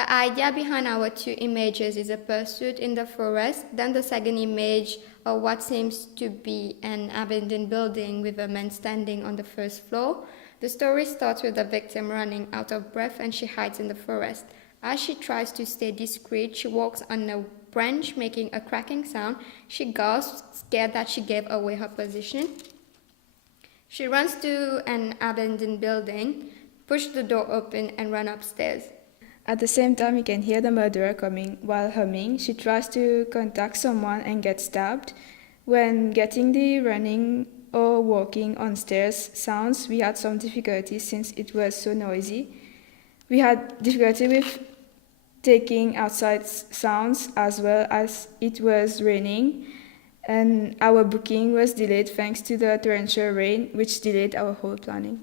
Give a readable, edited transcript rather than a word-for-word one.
The idea behind our two images is a pursuit in the forest, then the second image of what seems to be an abandoned building with a man standing on the first floor. The story starts with the victim running out of breath and she hides in the forest. As she tries to stay discreet, she walks on a branch making a cracking sound. She gasps, scared that she gave away her position. She runs to an abandoned building, pushes the door open and runs upstairs. At the same time, you can hear the murderer coming. While humming, she tries to contact someone and gets stabbed. When getting the running or walking on stairs sounds, we had some difficulty since it was so noisy. We had difficulty with taking outside sounds as well as it was raining, and our booking was delayed thanks to the torrential rain, which delayed our whole planning.